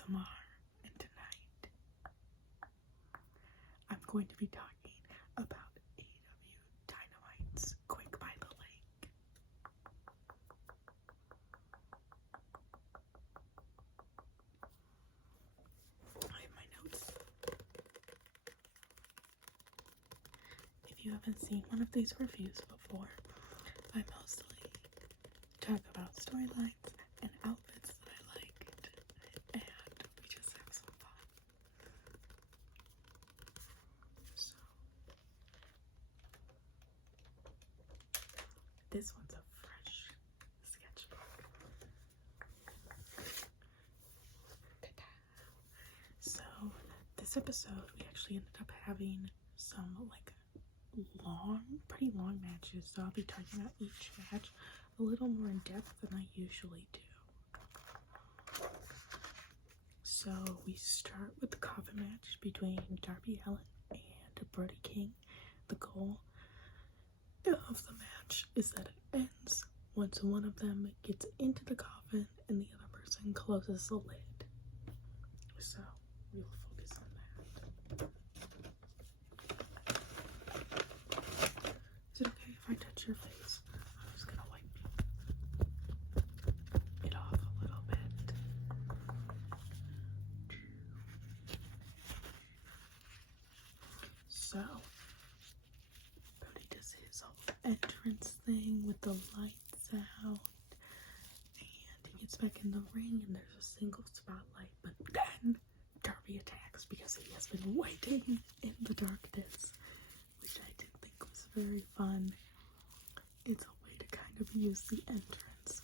ASMR, and tonight I'm going to be talking about AEW Dynamite's Quake by the Lake. I have my notes. If you haven't seen one of these reviews before, I mostly talk about storylines and outfits that I liked, and we just have some fun. So, this one's a fresh sketchbook. Ta-da. So, this episode, we actually ended up having some, pretty long matches, so I'll be talking about each match a little more in depth than I usually do. So we start with the coffin match between Darby Allin and Brody King. The goal of the match is that it ends once one of them gets into the coffin and the other person closes the lid. So we'll focus on that. Is it okay if I touch your face? I'm just gonna wipe it off a little bit. So, Brody does his whole entrance thing with the lights out, and he gets back in the ring, and there's a single spotlight, but then Darby attacks because he has been waiting in the darkness, which I did think was very fun. It's a way to kind of use the entrance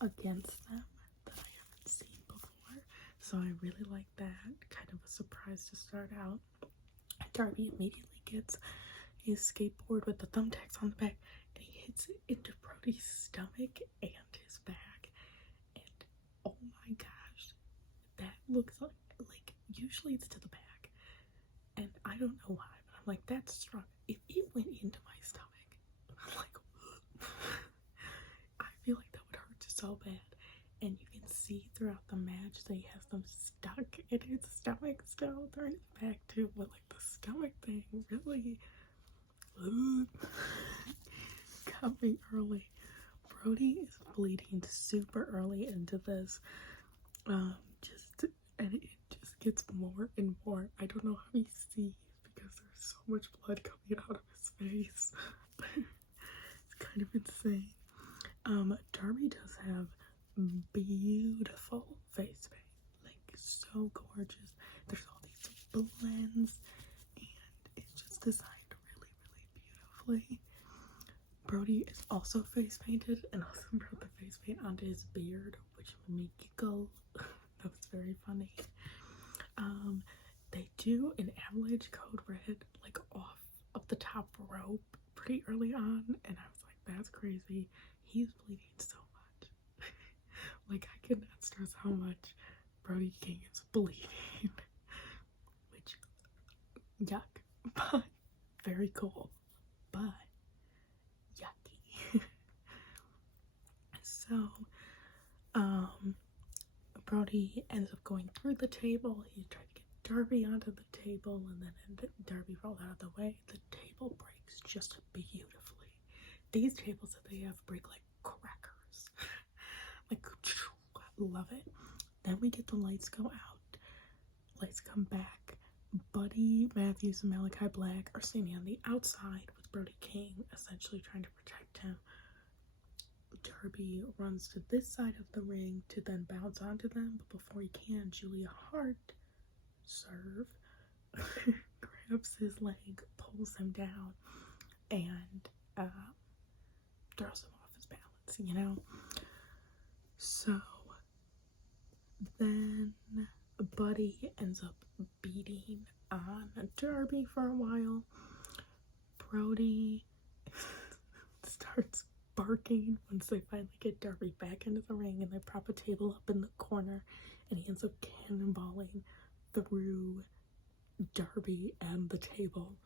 against them that I haven't seen before, so I really like that. Kind of a surprise to start out. Darby immediately gets his skateboard with the thumbtacks on the back, and he hits it into Brody's stomach and his back, and oh my gosh, that looks like usually it's to the back, and I don't know why, but I'm like, that's strong. If it went into my stomach, I'm like, I feel like that would hurt so bad. And you can see throughout the match that he has them stuck in his stomach still during the back too, but like the stomach thing really got me early. Brody is bleeding super early into this. And it just gets more and more. I don't know how he sees because there's so much blood coming out of his face. It's kind of insane. Darby does have beautiful face paint, like so gorgeous. There's all these blends, and it's just designed really, really beautifully. Brody is also face painted and also brought the face paint onto his beard, which made me giggle. That was very funny. They do an avalanche code red like off of the top rope pretty early on, and I was like, that's crazy. He's bleeding so much. Like, I cannot stress how much Brody King is bleeding. Which, yuck. But, very cool. But, yucky. So, Brody ends up going through the table. He tried to get Darby onto the table, and then Darby rolled out of the way. The table breaks just beautifully. These tables that they have break like crackers. Like, I love it. Then we get the lights go out. Lights come back. Buddy Matthews and Malachi Black are standing on the outside with Brody King, essentially trying to protect him. Darby runs to this side of the ring to then bounce onto them, but before he can, Julia Hart, serve, grabs his leg, pulls him down, and throws him off his balance, you know? So then Buddy ends up beating on Darby for a while. Brody starts barking once they finally get Darby back into the ring, and they prop a table up in the corner, and he ends up cannonballing through Darby and the table.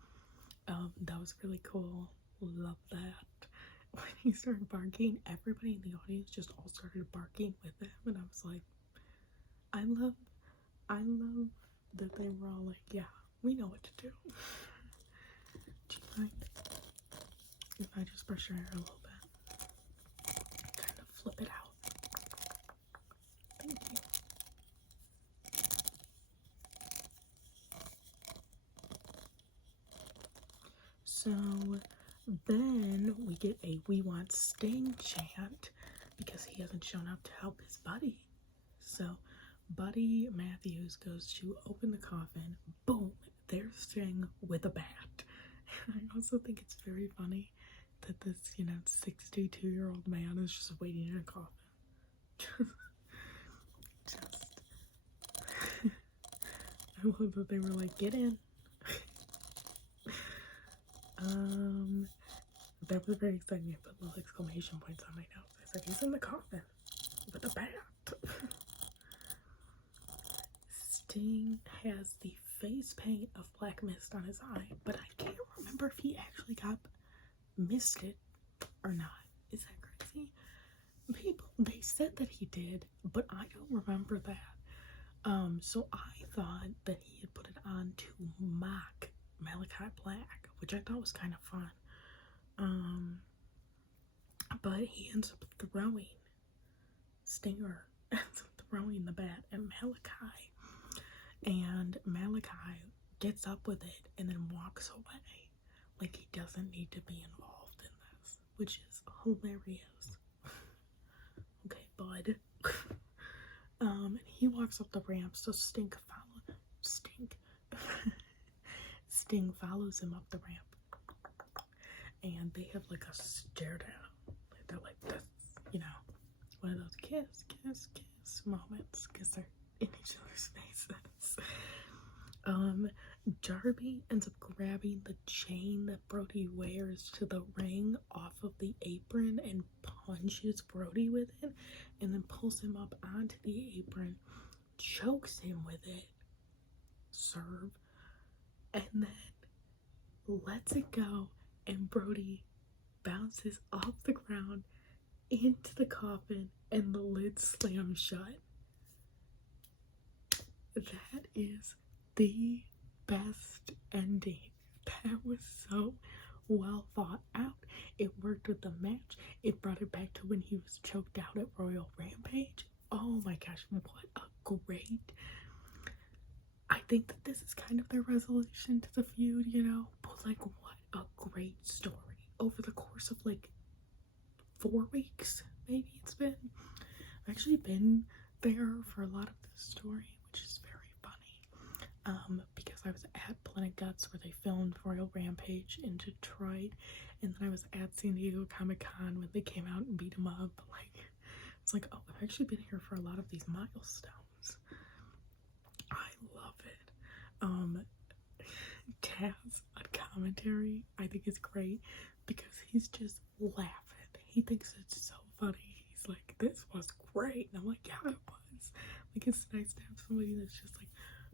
That was really cool. Love that. When he started barking, everybody in the audience just all started barking with him, and I was like, I love that they were all like, yeah, we know what to do. Do you mind if I just brush your hair a little bit? Kind of flip it out. Thank you. So then we get a "We Want Sting" chant because he hasn't shown up to help his buddy. So Buddy Matthews goes to open the coffin. Boom! There's Sting with a bat. And I also think it's very funny that this, 62-year-old man is just waiting in a coffin. just I love that they were like, get in. That was very exciting. I put little exclamation points on my notes. I said, he's in the coffin with a bat. Sting has the face paint of black mist on his eye, but I can't remember if he actually got misted or not. Is that crazy? They said that he did, but I don't remember that. So I thought that he had put it on to mock Malachi Black, which I thought was kind of fun. But he ends up throwing Stinger, ends up throwing the bat at Malachi, and Malachi gets up with it and then walks away like he doesn't need to be involved in this, which is hilarious. Okay, bud. He walks up the ramp, so Sting follows him up the ramp, and they have like a stare down. They're like this, one of those kiss moments, because they're in each other's faces. Darby ends up grabbing the chain that Brody wears to the ring off of the apron and punches Brody with it, and then pulls him up onto the apron, chokes him with it, serve, and then lets it go, and Brody bounces off the ground into the coffin, and the lid slams shut. That is the best ending. That was so well thought out. It worked with the match. It brought it back to when he was choked out at Royal Rampage. Oh my gosh, what a great... I think that this is kind of their resolution to the feud, but like, what a great story. Over the course of like 4 weeks, maybe it's been. I've actually been there for a lot of this story, which is very funny. Because I was at Planet Guts where they filmed Royal Rampage in Detroit, and then I was at San Diego Comic-Con when they came out and beat him up. Like, it's like, oh, I've actually been here for a lot of these milestones. I love it. Taz on commentary, I think is great because he's just laughing. He thinks it's so funny. He's like, this was great. And I'm like, yeah, it was. Like, it's nice to have somebody that's just like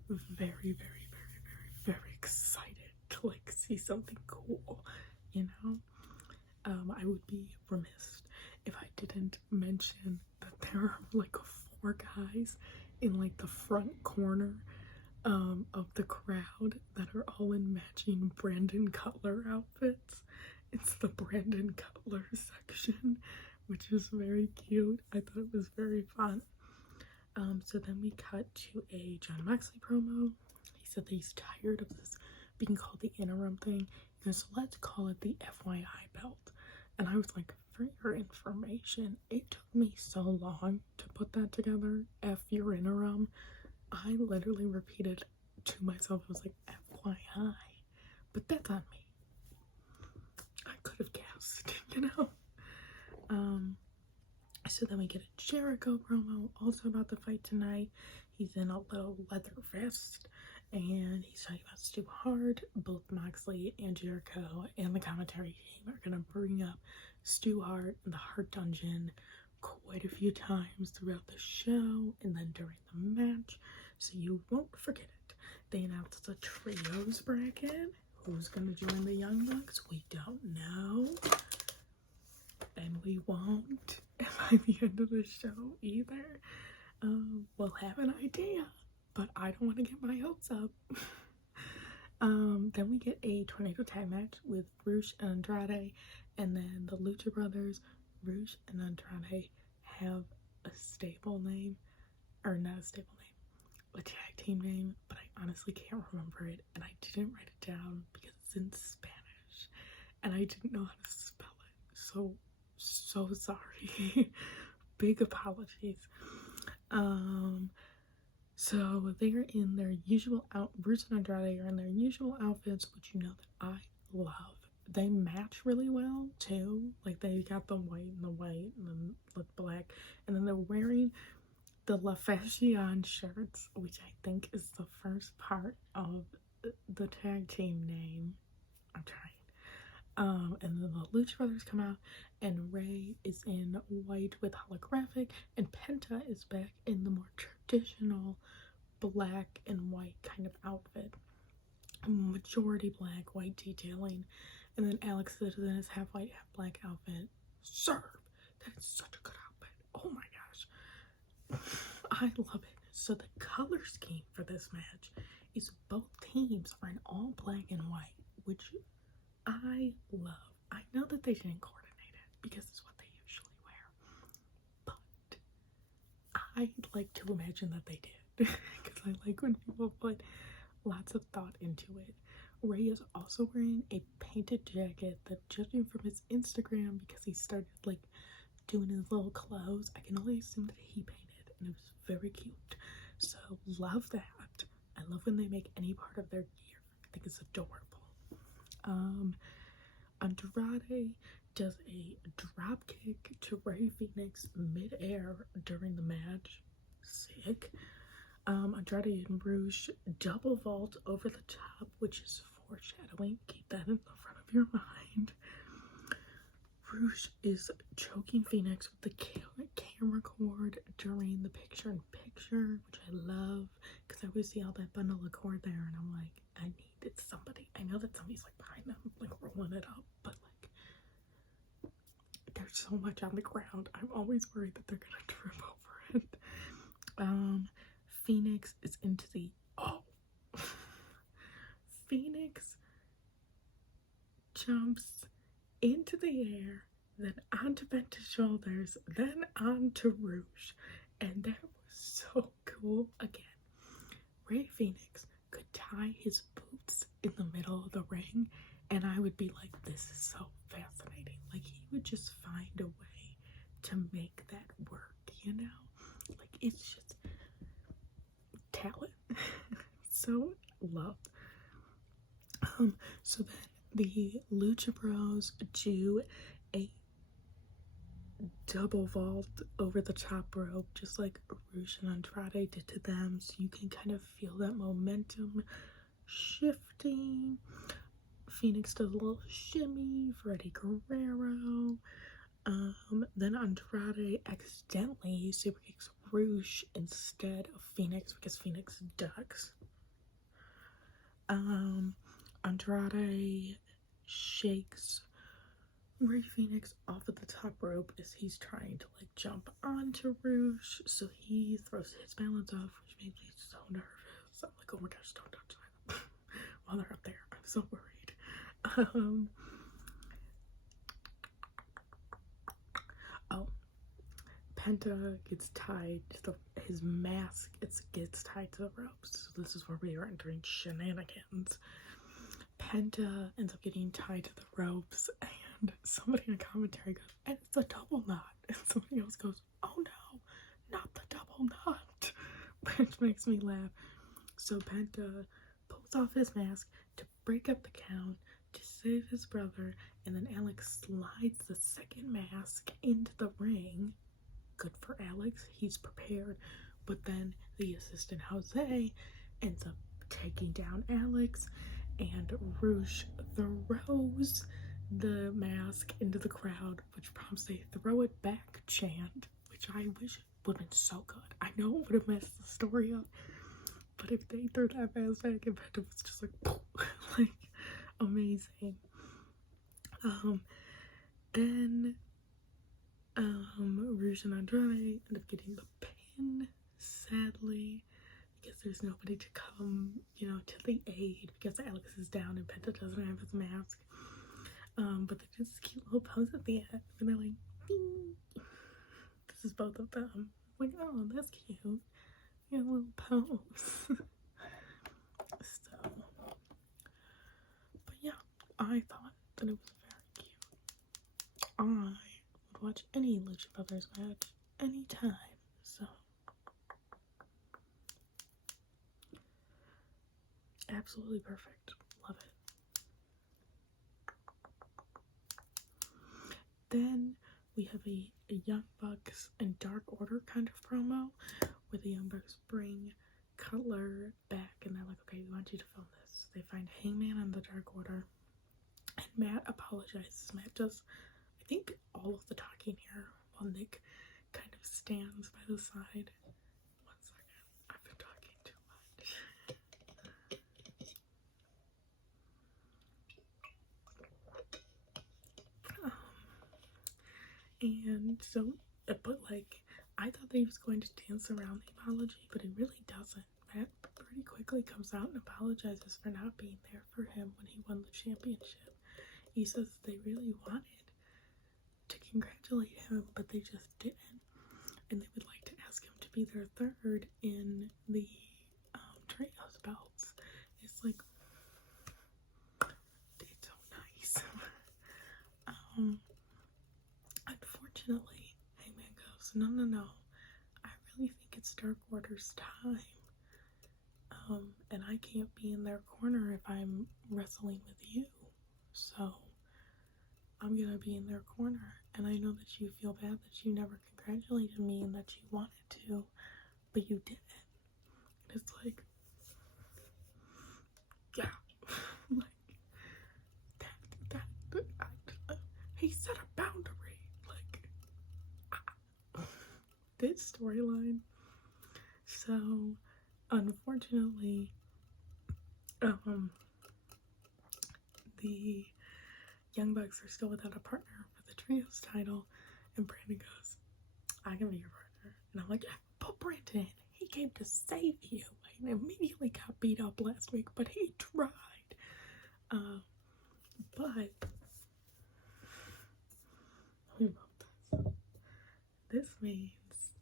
very, very, very, very, very excited to like see something cool, I would be remiss if I didn't mention that there are like 4 guys in like the front corner of the crowd that are all in matching Brandon Cutler outfits. It's the Brandon Cutler section, which is very cute. I thought it was very fun. So then we cut to a John Moxley promo. He said that he's tired of this being called the interim thing. He goes, let's call it the FYI belt. And I was like, for your information, it took me so long to put that together. F your interim. I literally repeated to myself, I was like, FYI. But that's on me. I could have guessed, So then we get a Jericho promo, also about the fight tonight. He's in a little leather vest, and he's talking about Stu Hart. Both Moxley and Jericho and the commentary team are going to bring up Stu Hart in the Hart Dungeon quite a few times throughout the show and then during the match, so you won't forget it. They announced a trios bracket. Who's going to join the Young Bucks? We don't know. And we won't by the end of the show either. will have an idea, but I don't want to get my hopes up. Then we get a tornado tag match with Rush and Andrade, and then the Lucha Brothers, Rush and Andrade, have a stable name, or not a stable name, a tag team name, but I honestly can't remember it, and I didn't write it down because it's in Spanish, and I didn't know how to spell it, so sorry. Big apologies. So they are in their usual Bruce and Andrade are in their usual outfits, which you know that I love. They match really well too. Like they got the white and then the black, and then they're wearing the La Fashion shirts, which I think is the first part of the tag team name. I'm trying. And then the Lucha Brothers come out, and Ray is in white with holographic, and Penta is back in the more traditional black and white kind of outfit. Majority black, white detailing. And then Alex is in his half white, half black outfit. Serve! That is such a good outfit. Oh my gosh. I love it. So the color scheme for this match is both teams are in all black and white, which I love. I know that they didn't coordinate it because it's what they usually wear, but I like to imagine that they did because I like when people put lots of thought into it. Ray is also wearing a painted jacket that, judging from his Instagram, because he started like doing his little clothes, I can only assume that he painted, and it was very cute. So love that. I love when they make any part of their gear. I think it's adorable. Andrade does a drop kick to Ray Phoenix mid-air during the match. Sick. Andrade and Rouge double vault over the top, which is foreshadowing. Keep that in the front of your mind. Rouge is choking Phoenix with the camera cord during the picture-in-picture, which I love because I always see all that bundle of cord there, and I'm like, I needed somebody. I know that somebody's like behind them, like rolling it up, but like, there's so much on the ground. I'm always worried that they're gonna trip over it. Phoenix is into the Phoenix jumps into the air, then onto Penta's shoulders, then onto Rouge, and that was so cool. Again, Ray Phoenix could tie his boots in the middle of the ring, and I would be like, this is so fascinating. Like, he would just find a way to make that work, you know? Like, it's just talent. So loved. So then the Lucha Bros do a double vault over the top rope, just like Rouge and Andrade did to them, so you can kind of feel that momentum shifting. Phoenix does a little shimmy for Eddie Guerrero. Then Andrade accidentally super kicks Rouge instead of Phoenix because Phoenix ducks. Andrade shakes Ray Phoenix off of the top rope as he's trying to like jump onto Rouge, so he throws his balance off, which made me so nervous. I'm like, oh my gosh, don't touch that while they're up there. I'm so worried. Penta gets tied to his mask. Gets tied to the ropes. So this is where we are entering shenanigans. Penta ends up getting tied to the ropes, and somebody in the commentary goes, and it's a double knot. And somebody else goes, oh no, not the double knot, which makes me laugh. So Penta pulls off his mask to break up the count to save his brother, and then Alex slides the second mask into the ring. Good for Alex, he's prepared. But then the assistant Jose ends up taking down Alex, and Rouge throws the mask into the crowd, which prompts a throw it back chant, which I wish would have been so good. I know it would have messed the story up, but if they threw that mask back and it was just like, poof, like amazing. Then Rouge and Andrade end up getting the pin, sadly, because there's nobody to come, to the aid, because Alex is down and Penta doesn't have his mask. But they do this cute little pose at the end, and they're like, bing. This is both of them. Like, oh, that's cute. A little pose. So, but yeah, I thought that it was very cute. I would watch any Lucha Brothers match anytime. So, absolutely perfect. Love it. Then we have a Young Bucks and Dark Order kind of promo where the Young Bucks bring Cutler back and they're like, okay, we want you to film this. They find Hangman and the Dark Order, and Matt apologizes. Matt does, I think, all of the talking here while Nick kind of stands by the side. 1 second, I've been talking too much. And so, but like, I thought that he was going to dance around the apology, but he really doesn't. Matt pretty quickly comes out and apologizes for not being there for him when he won the championship. He says they really wanted to congratulate him, but they just didn't. And they would like to ask him to be their third in the trios belts. It's like, it's so nice. Unfortunately, Hangman goes, no. I really think it's Dark Order's time. And I can't be in their corner if I'm wrestling with you. So, I'm gonna be in their corner. And I know that you feel bad that you never congratulated me and that you wanted to, but you didn't. And it's like, yeah. Like, he set a boundary. Like, this storyline. So, unfortunately, the Young Bucks are still without a partner for the trios title, and Brandon goes, I can be your partner. And I'm like, yeah, put Brandon in. He came to save you. And immediately got beat up last week, but he tried. But we wrote this. This means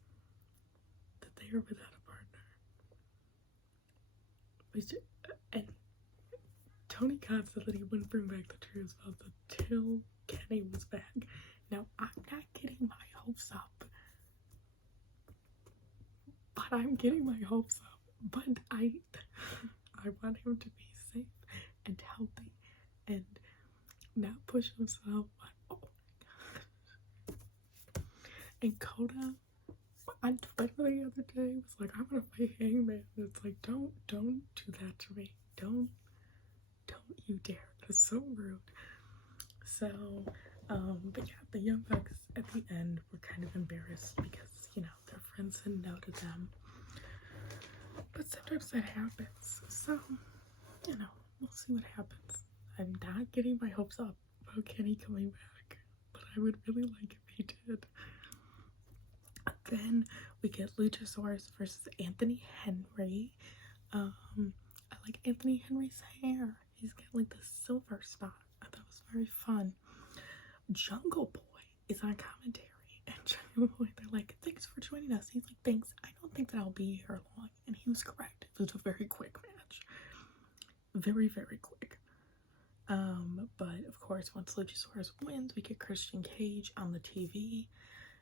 that they are without a partner. And Tony Khan said that he wouldn't bring back the trios belts until Kenny was back. Now, I'm not getting my hopes up. But I'm getting my hopes up. But I want him to be safe and healthy and not push himself. Oh my god. And Coda on Twitter the other day was like, I'm gonna fight Hangman. And it's like, don't do that to me. Don't you dare. That's so rude. So, but yeah, the Young Bucks at the end were kind of embarrassed because, their friends said no to them. But sometimes that happens. So, we'll see what happens. I'm not getting my hopes up about Kenny coming back, but I would really like if he did. Then we get Luchasaurus versus Anthony Henry. I like Anthony Henry's hair. He's got like this silver spot. I thought it was very fun. Jungle Boy is on commentary, and Jungle Boy, they're like, thanks for joining us. He's like, thanks. I don't think that I'll be here long. And he was correct. It was a very quick match. Very, very quick. But of course, once Luchasaurus wins, we get Christian Cage on the TV,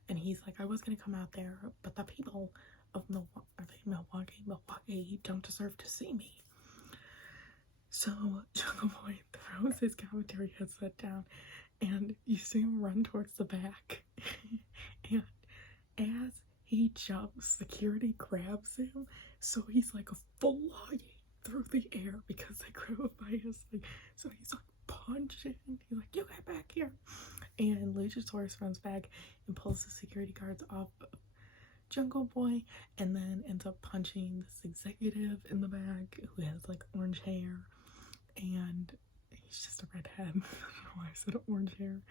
and he's like, I was gonna come out there, but the people of Milwaukee don't deserve to see me. So Jungle Boy throws his commentary headset down, and you see him run towards the back. And as he jumps, security grabs him, so he's like flying through the air because they grab him by his leg. So he's like punching. He's like, you get back here. And Luchasaurus runs back and pulls the security guards off of Jungle Boy, and then ends up punching this executive in the back who has like orange hair, and he's just a redhead. I don't know why I said orange hair,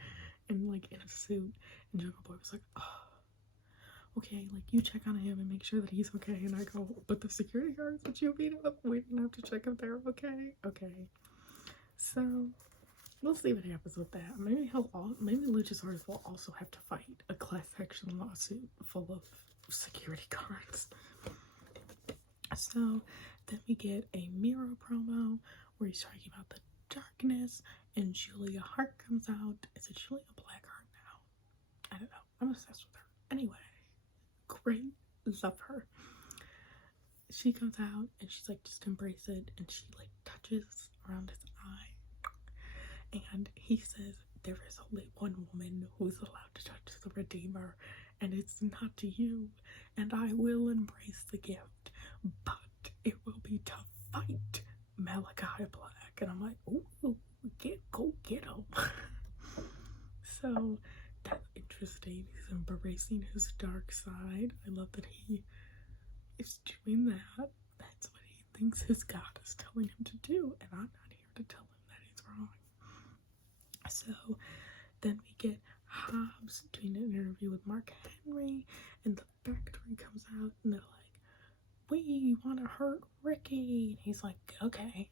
and like in a suit. And Jungle Boy was like, oh, okay, like, you check on him and make sure that he's okay. And I go, but the security guards that you beat up, we didn't have to check if they're okay. Okay. So, we'll see what happens with that. Maybe Luchasaurus will also have to fight a class action lawsuit full of security guards. So, then we get a Miro promo where he's talking about the darkness, and Julia Hart comes out. Is it Julia Blackheart now? I don't know. I'm obsessed with her. Anyway, great. Love her. She comes out and she's like, just embrace it. And she like touches around his eye. And he says, there is only one woman who's allowed to touch the Redeemer, and it's not you. And I will embrace the gift, but it will be to fight Malachi Black. And I'm like, ooh, go get him. So that's interesting. He's embracing his dark side. I love that he is doing that. That's what he thinks his God is telling him to do, and I'm not here to tell him that he's wrong. So then we get Hobbs doing an interview with Mark Henry, and the factory comes out and they're like, we want to hurt Ricky. And he's like, okay,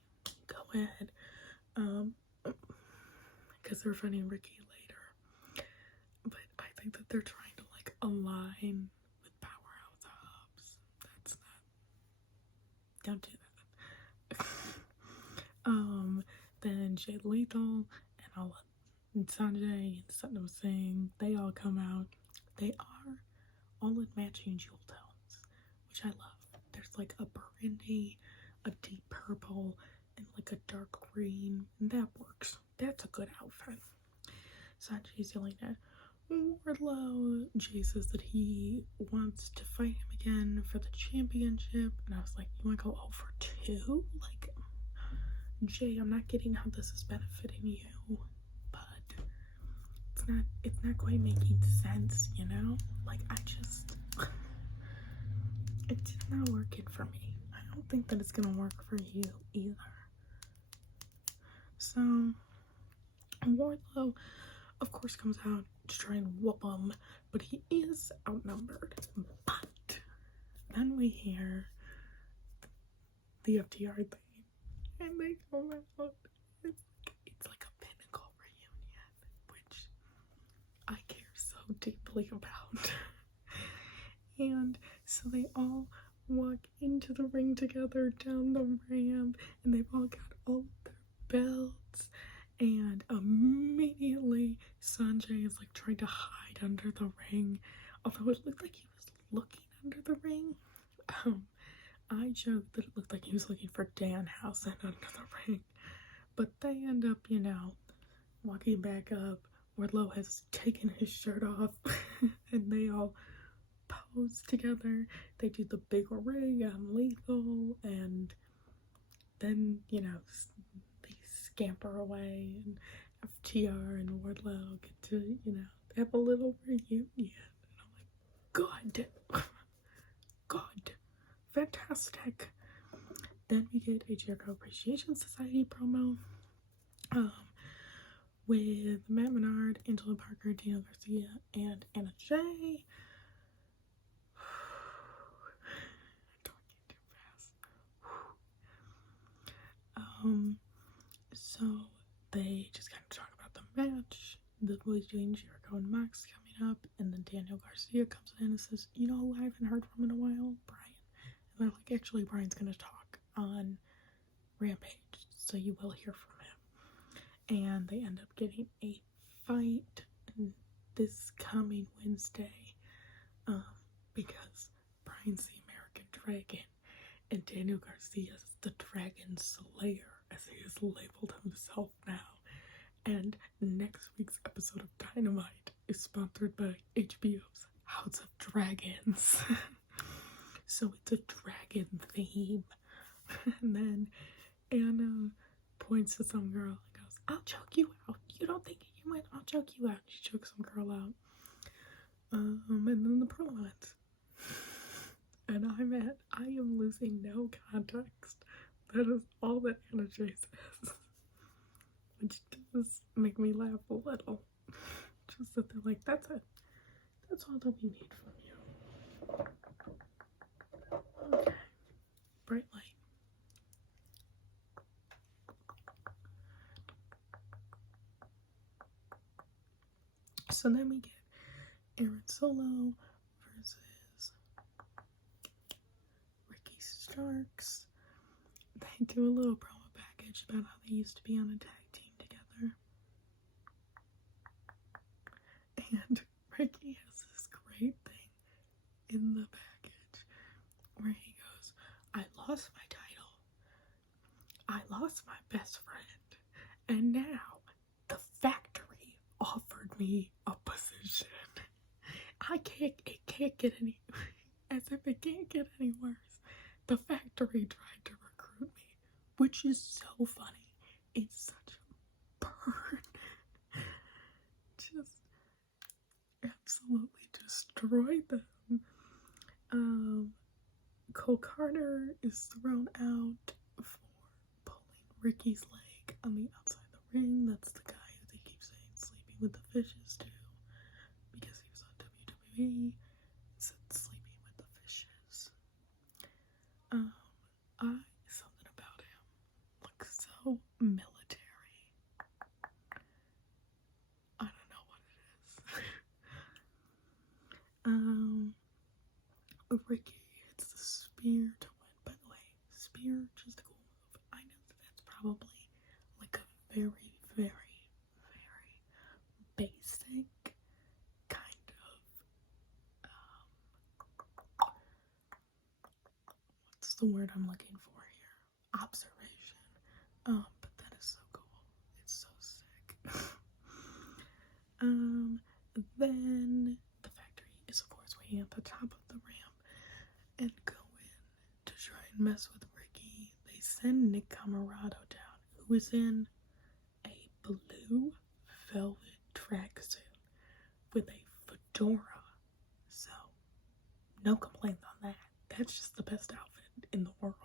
go ahead. Because they're fighting Ricky later. But I think that they're trying to like align with Powerhouse Hobbs. That's not, don't do that. Then Jay Lethal and Sanjay and Satnam Singh, they all come out. They are all in matching jewel tones, which I love. There's like a burgundy, a deep purple, and like a dark green, and that works. That's a good outfit. Sanjay's yelling at Wardlow. Jay says that he wants to fight him again for the championship, and I was like, you want to go 0 for 2? Like, Jay, I'm not getting how this is benefiting you, but it's not quite making sense, you know? Like, it's just not working for me. I don't think that it's gonna work for you either. So, Wardlow, of course, comes out to try and whoop him, but he is outnumbered. But then we hear the FTR thing, and they come out. It's like a Pinnacle reunion, which I care so deeply about. And so they all walk into the ring together down the ramp, and they've all got all of their belts. And immediately Sanjay is like trying to hide under the ring, although it looked like he was looking under the ring. I joked that it looked like he was looking for Danhausen under the ring, but they end up, walking back up. Wardlow has taken his shirt off, and they all pose together. They do the big ring on Lethal, and then, they scamper away, and FTR and Wardlow get to, have a little reunion. And I'm like, good, fantastic. Then we get a Jericho Appreciation Society promo, with Matt Menard, Angela Parker, Dino Garcia, and Anna Jay. Talking too fast. So they just kind of talk about the match, the boys doing Jericho and Mox coming up, and then Daniel Garcia comes in and says, you know who I haven't heard from in a while? Brian. And they're like, actually, Brian's gonna talk on Rampage, so you will hear from him. And they end up getting a fight this coming Wednesday, because Brian's the American Dragon, and Daniel Garcia is the Dragon Slayer, as he has labeled himself now. And next week's episode of Dynamite is sponsored by HBO's House of Dragons. So it's a dragon theme. And then Anna points to some girl and goes, I'll choke you out. You don't think you might? I'll choke you out. She chokes some girl out. And then the promo ends. And I am losing no context. That is all that Anna Jay says. Which does make me laugh a little. Just that they're like, that's it. That's all that we need from you. Okay. Bright light. So then we get Aaron Solo versus Ricky Starks. They do a little promo package about how they used to be on a tag team together. And Ricky has this great thing in the package where he goes, I lost my title. I lost my best friend. And now the factory offered me a position. It can't get any, as if it can't get any worse. The factory tried to recruit me, which is so funny. It's such a burn. Just absolutely destroyed them. Cole Carter is thrown out for pulling Ricky's leg on the outside of the ring. That's the guy who they keep saying sleeping with the fishes too, because he was on WWE. Said sleeping with the fishes. Something about him looks so military. I don't know what it is. Ricky hits the spear to win. By the way, spear, just a cool move. I know that's probably like a very, very, very basic kind of, what's the word I'm looking for here? Observation. But that is so cool. It's so sick. Then the factory is of course waiting at the top of the ramp and go in to try and mess with Ricky. They send Nick Camarado down, who is in a blue velvet tracksuit with a fedora. So, no complaints on that. That's just the best outfit in the world.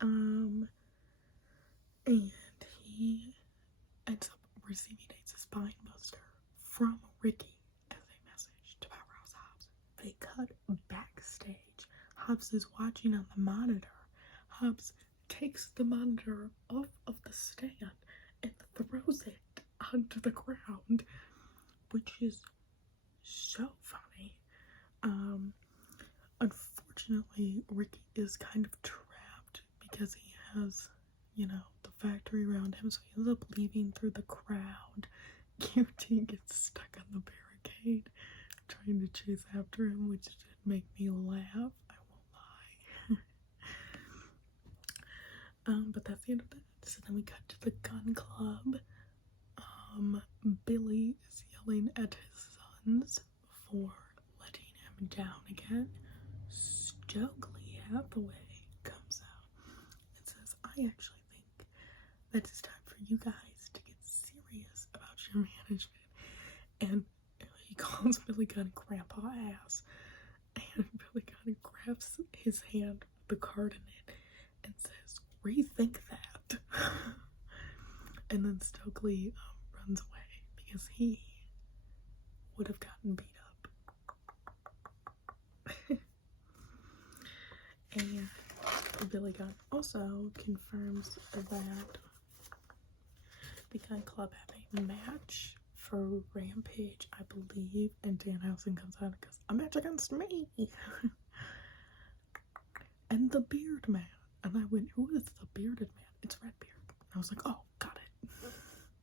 And he ends up receiving a spine buster from Ricky as a message to Powerhouse Hobbs. They cut backstage. Hobbs is watching on the monitor. Hobbs takes the monitor off of the stand and throws it onto the ground, which is so funny. Unfortunately, Ricky is kind of trapped because he has, the factory around him, so he ends up leaving through the crowd. QT gets stuck on the barricade trying to chase after him, which did make me laugh, I won't lie. But that's the end of that. So then we cut to the gun club. Billy is yelling at his sons for letting him down again. Stokely Hathaway comes out and says, I actually think that it's time for you guys to get serious about your management. And he calls Billy Gunn grandpa ass. And Billy Gunn grabs his hand with the card in it and says, rethink that. And then Stokely runs away because he would have gotten beat up. And Billy Gunn also confirms that the Gun Club have a match for Rampage, I believe, and Danhausen comes out and goes, a match against me! And the Beard Man. And I went, who is the Bearded Man? It's Redbeard. I was like, oh, got it.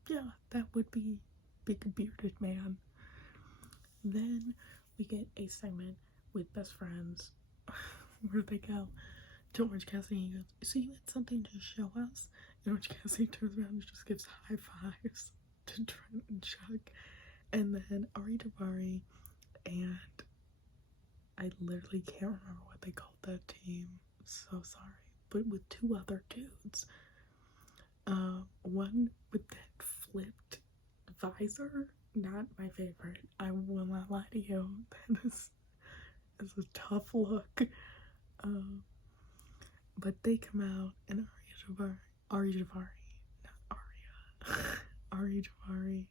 Yeah, that would be Big Bearded Man. Then we get a segment with best friends where they go to Orange Cassidy and he goes, so you had something to show us? And Orange Cassidy turns around and just gives high fives to Trent and Chuck. And then Ari Daivari and I literally can't remember what they called that team. So sorry. But with two other dudes. One with that flipped visor. Not my favorite. I will not lie to you. That is a tough look. But they come out and Ari Daivari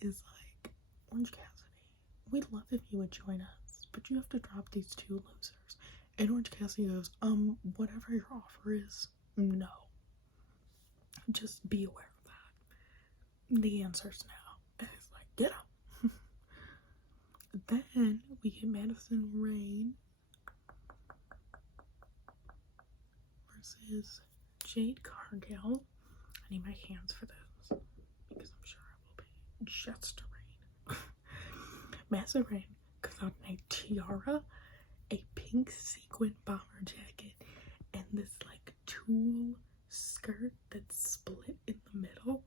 is like, Orange Cassidy, we'd love if you would join us, but you have to drop these 2 losers. And Orange Cassidy goes, whatever your offer is, no. Just be aware of that. The answer's no. And it's like, get out. Then we get Madison Rain versus Jade Cargill. I need my hands for this because I'm sure I will be just rain. Madison Rain comes out in a tiara, a pink sequin bomber jacket, and this like tulle skirt that's split in the middle.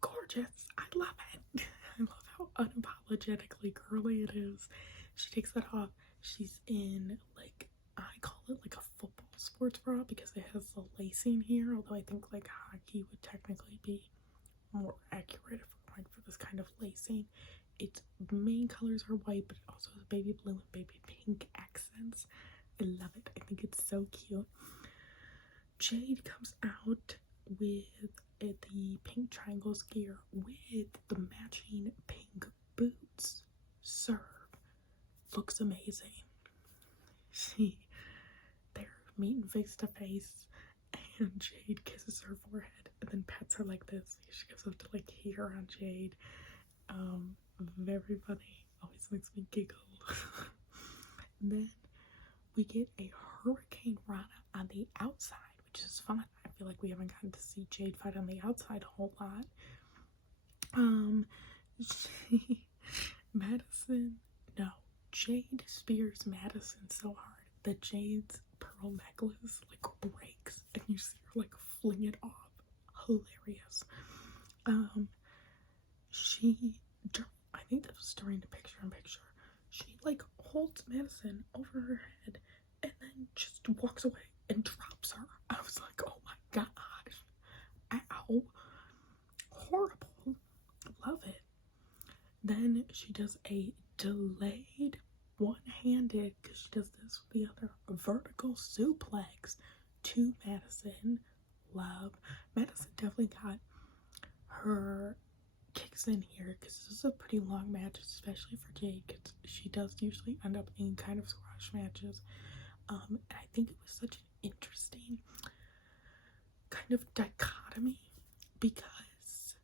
Gorgeous. I love it. I love how unapologetically girly it is. She takes that off. She's in like, I call it like a football sports bra because it has the lacing here, although I think like hockey would technically be more accurate for this kind of lacing. Its main colors are white, but it also has baby blue and baby pink accents. I love it. I think it's so cute. Jade comes out with the pink triangles gear with the matching pink boots. Serve. Looks amazing. They're meeting face to face, and Jade kisses her forehead and then pets her like this. She goes up to like here on Jade. Very funny. Always makes me giggle. And then we get a Hurricane Rana on the outside, which is fun. I feel like we haven't gotten to see Jade fight on the outside a whole lot. Jade spears Madison so hard that Jade's pearl necklace like breaks and you see her like fling it off. Hilarious. I think that was during the picture-in-picture. She like holds Madison over her head and then just walks away and drops her. I was like, oh my gosh. Ow. Horrible. Love it. Then she does a delayed one-handed, because she does this with the other, vertical suplex to Madison. Love. Madison definitely got her kicks in here because this is a pretty long match, especially for Jade, because she does usually end up in kind of squash matches. And I think it was such an interesting kind of dichotomy because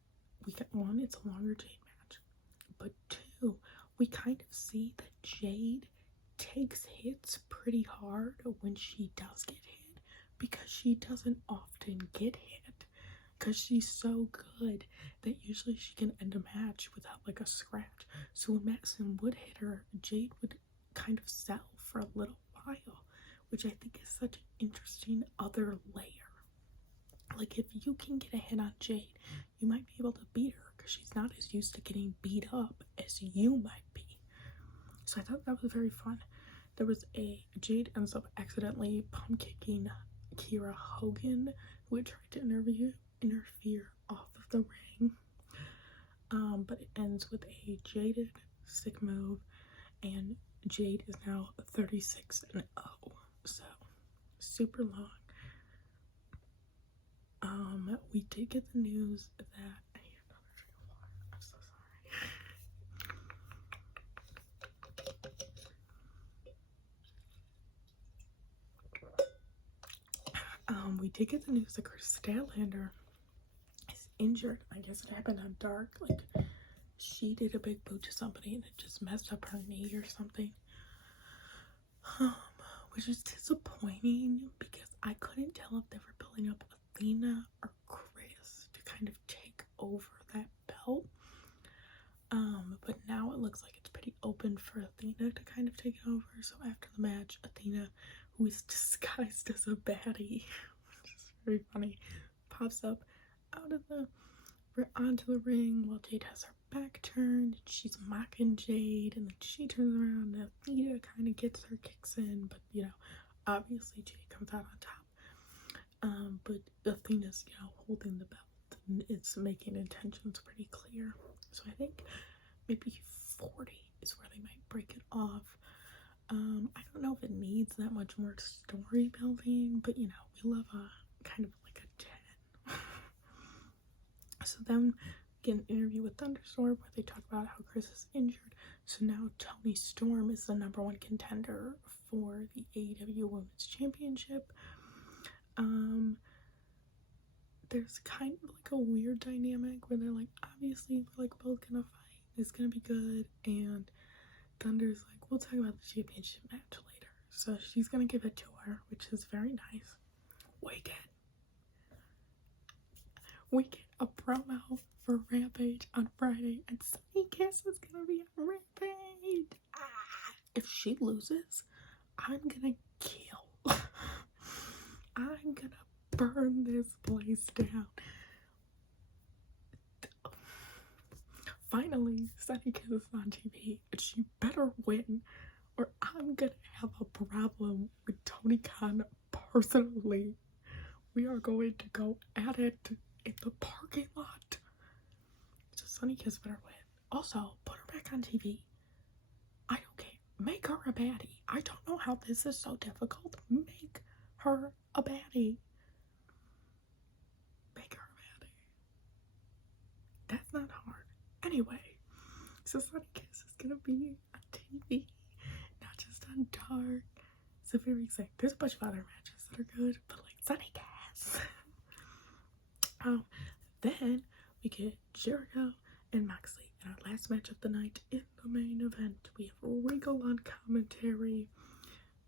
we got one, it's a longer Jade match, but two, we kind of see that Jade takes hits pretty hard when she does get hit because she doesn't often get hit because she's so good that usually she can end a match without like a scratch. So when Madison would hit her, Jade would kind of sell for a little while, which I think is such an interesting other layer. Like if you can get a hit on Jade, you might be able to beat her because she's not as used to getting beat up as you might be. So I thought that was very fun. There was Jade ends up accidentally pump kicking Kiera Hogan, who had tried to interfere off of the ring. But it ends with a Jaded sick move, and Jade is now 36-0. So super long. We did get the news that I need another drink of water. I'm so sorry. We did get the news that Chris Statlander is injured. I guess it happened on Dark. Like, she did a big boot to somebody and it just messed up her knee or something. Which is disappointing because I couldn't tell if they were building up Athena or Chris to kind of take over that belt. But now it looks like it's pretty open for Athena to kind of take it over. So after the match, Athena, who is disguised as a baddie, which is very funny, pops up onto the ring while Jade has her back turned. She's mocking Jade, and then she turns around and Athena kind of gets her kicks in, but obviously Jade comes out on top. But Athena's holding the belt and it's making intentions pretty clear. So I think maybe 40 is where they might break it off. I don't know if it needs that much more story building, but we love a kind of like a 10. So then get an interview with Thunderstorm where they talk about how Chris is injured. So now Toni Storm is the #1 contender for the AEW Women's Championship. There's kind of like a weird dynamic where they're like, obviously we're like both gonna fight, it's gonna be good, and Thunder's like, we'll talk about the championship match later. So she's gonna give it to her, which is very nice. We get a promo for Rampage on Friday, and Sunny Kiss is gonna be on Rampage. If she loses, I'm gonna kill. I'm gonna burn this place down. Finally, Sunny Kiss is on TV, and she better win, or I'm gonna have a problem with Tony Khan personally. We are going to go at it in the parking lot. So Sunny Kiss better win. Also, put her back on TV. I don't care. Make her a baddie. I don't know how this is so difficult. Make her a baddie. Make her a baddie. That's not hard. Anyway, so Sunny Kiss is gonna be on TV, not just on Dark. So very exciting. There's a bunch of other matches that are good, but like Sunny Kiss. Then we get Jericho and Moxley in our last match of the night. In the main event, we have Regal on commentary.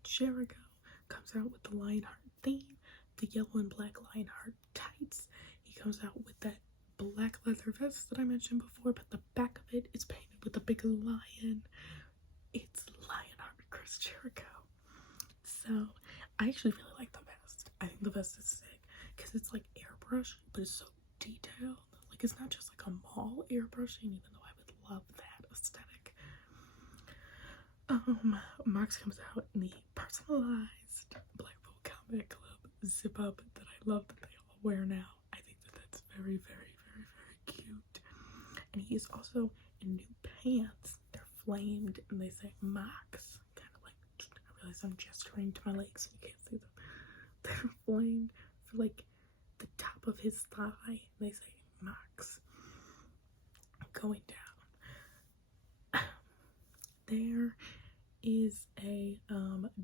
Jericho comes out with the Lionheart theme, the yellow and black Lionheart tights. He comes out with that black leather vest that I mentioned before, but the back of it is painted with a big lion. It's Lionheart Chris Jericho. So I actually really like the vest. I think the vest is sick because it's like airbrush, but it's so detailed. Like it's not just like a mall airbrushing, even though I would love that aesthetic. Marks comes out in the personalized Blackpool Comic Club zip up that I love that they all wear now. I think that that's very, very, very, very cute. And he's also in new pants. They're flamed and they say Max. Kind of like, I realize I'm gesturing to my legs and you can't see them. They're flamed for like the top of his thigh. They say Max. Going down. There is a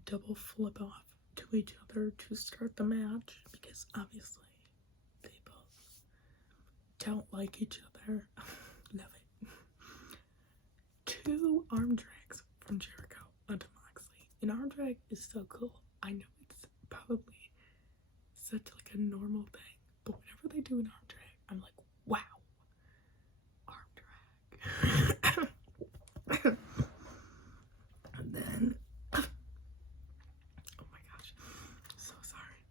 double flip off to each other to start the match because obviously they both don't like each other. Love it. 2 arm drags from Jericho onto Moxley. An arm drag is so cool. I know it's probably such like a normal thing, but whenever they do an arm drag, I'm like, wow, arm drag. And then, oh my gosh, so sorry.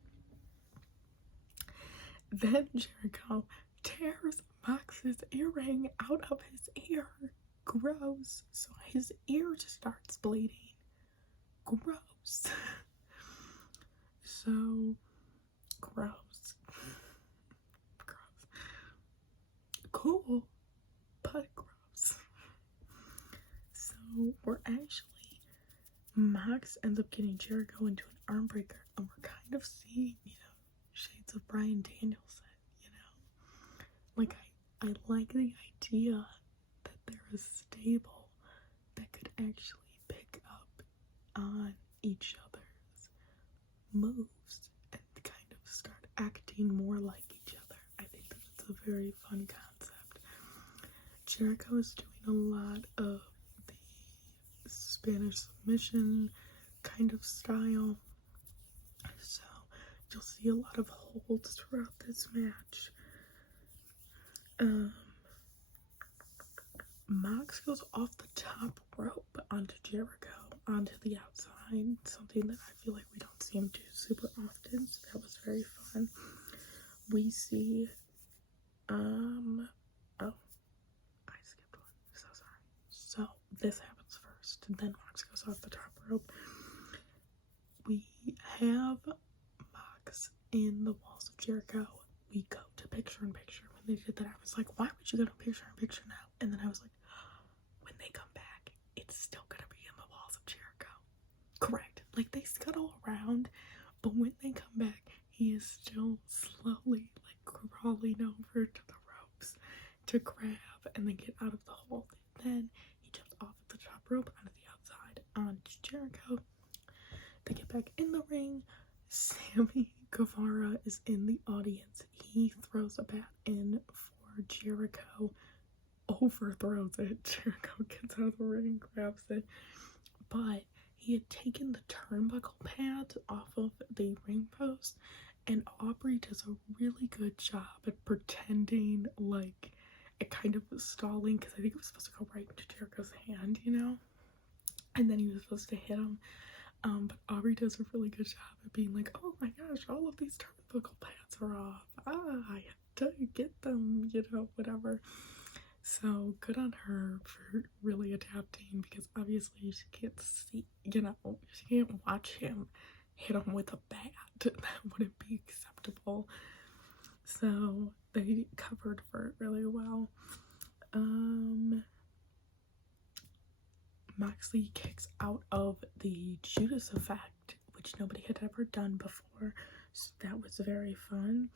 Then Jericho tears Mox's earring out of his ear. Gross. So his ear starts bleeding. Gross. So gross. Gross. Cool, but gross. So we're actually, Mox ends up getting Jericho into an arm breaker, and we're kind of seeing, shades of Bryan Danielson, Like, I like the idea that they're a stable that could actually pick up on each other's moves and kind of start acting more like each other. I think that it's a very fun concept. Jericho is doing a lot of the Spanish submission kind of style, so you'll see a lot of holds throughout this match. Mox goes off the top rope onto Jericho, onto the outside, something that I feel like we don't see him do super often, so that was very fun. We see, oh, I skipped one, so sorry. So, this happens first, and then Mox goes off the top rope. We have Mox in the walls of Jericho. We go to picture-in-picture. When they did that, I was like, why would you go to picture-in-picture now? And then I was like, when they come back, it's still gonna be in the walls of Jericho. Correct. Like, they scuttle around, but when they come back, he is still slowly, like, crawling over to the ropes to grab and then get out of the hole. Then he jumps off the top rope onto the outside onto Jericho. They get back in the ring. Sammy Guevara is in the audience. He throws a bat in for Jericho, overthrows it. Jericho gets out of the ring, grabs it, but he had taken the turnbuckle pad off of the ring post, and Aubrey does a really good job at pretending like it kind of was stalling, because I think it was supposed to go right into Jericho's hand, you know, and then he was supposed to hit him. But Aubrey does a really good job at being like, oh my gosh, all of these turnbuckle pads are off. I have to get them, you know, whatever. So good on her for really adapting, because obviously she can't see, you know, she can't watch him hit him with a bat. That wouldn't be acceptable. So they covered for it really well. Moxley kicks out of the Judas effect, which nobody had ever done before, so that was very fun.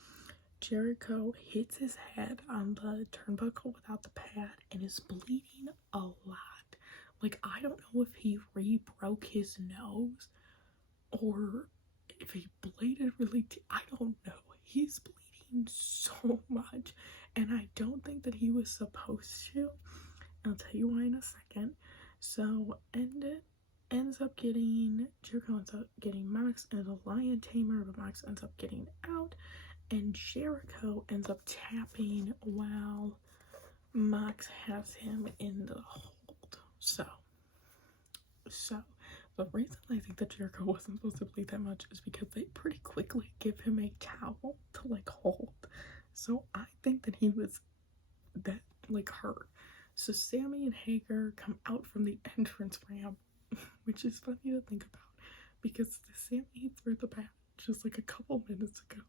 Jericho hits his head on the turnbuckle without the pad and is bleeding a lot. Like, I don't know if he re-broke his nose or if he bladed really I don't know. He's bleeding so much, and I don't think that he was supposed to. I'll tell you why in a second. So, Jericho ends up getting Mox and a lion tamer, but Mox ends up getting out, and Jericho ends up tapping while Mox has him in the hold. So the reason I think that Jericho wasn't supposed to bleed that much is because they pretty quickly give him a towel to like hold. So I think that he was that like hurt. So Sammy and Hager come out from the entrance ramp, which is funny to think about, because Sammy threw the bat just like a couple minutes ago.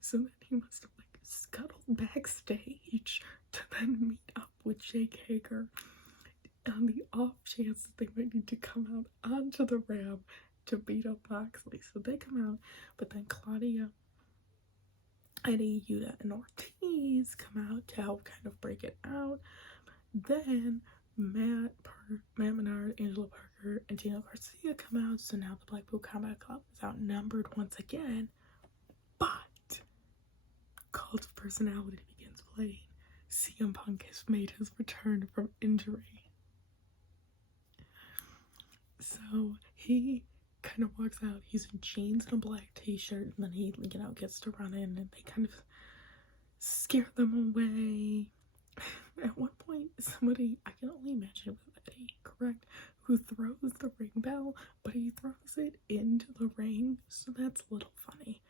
So then he must have like scuttled backstage to then meet up with Jake Hager on the off chance that they might need to come out onto the ramp to beat up Moxley. So they come out, but then Claudia, Eddie, Yuta, and Ortiz come out to help kind of break it out. Then Matt Menard, Angelo Parker, and Gino Garcia come out, so now the Blackpool Combat Club is outnumbered once again. But Cult of Personality begins playing. CM Punk has made his return from injury. So he kind of walks out. He's in jeans and a black t-shirt, and then he, you know, gets to run in, and they kind of scare them away. At one point, somebody, I can only imagine it was Eddie, correct, who throws the ring bell, but he throws it into the ring, so that's a little funny.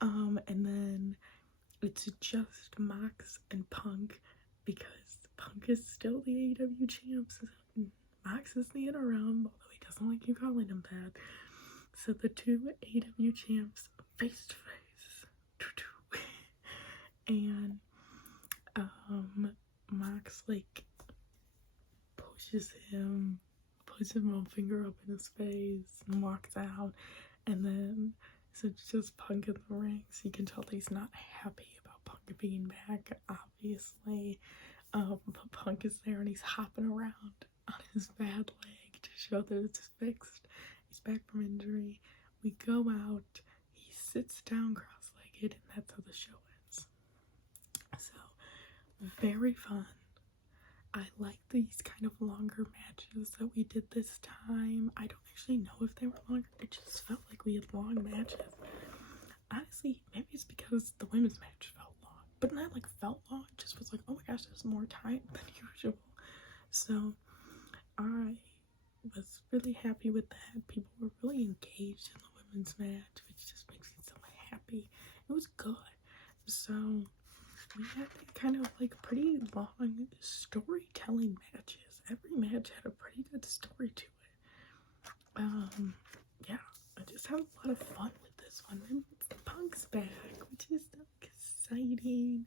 And then it's just Mox and Punk, because Punk is still the AEW champ, so Mox is the interim, although he doesn't like you calling him that. So the two AEW champs face to face, and Mox like pushes him, puts his middle finger up in his face, and walks out. And then so it's just Punk in the ring, so you can tell that he's not happy about Punk being back, obviously. But Punk is there and he's hopping around on his bad leg to show that it's fixed. He's back from injury. We go out, he sits down cross-legged, and that's how the show ends. So very fun. I like these kind of longer matches that we did this time. I don't actually know if they were longer. It just felt like we had long matches. Honestly, maybe it's because the women's match felt long. But not like felt long. It just was like, oh my gosh, there's more time than usual. So I was really happy with that. People were really engaged in the women's match, which just makes me so happy. It was good. So we had kind of like pretty long storytelling matches. Every match had a pretty good story to it. Yeah, I just had a lot of fun with this one. And Punk's back, which is exciting.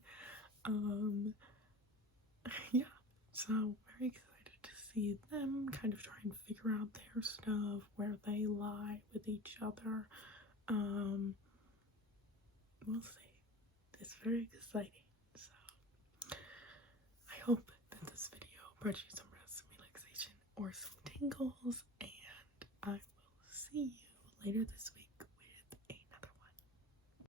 Yeah, so very excited to see them kind of try and figure out their stuff, where they lie with each other. We'll see. It's very exciting. So I hope that this video brought you some rest, some relaxation, or some tingles.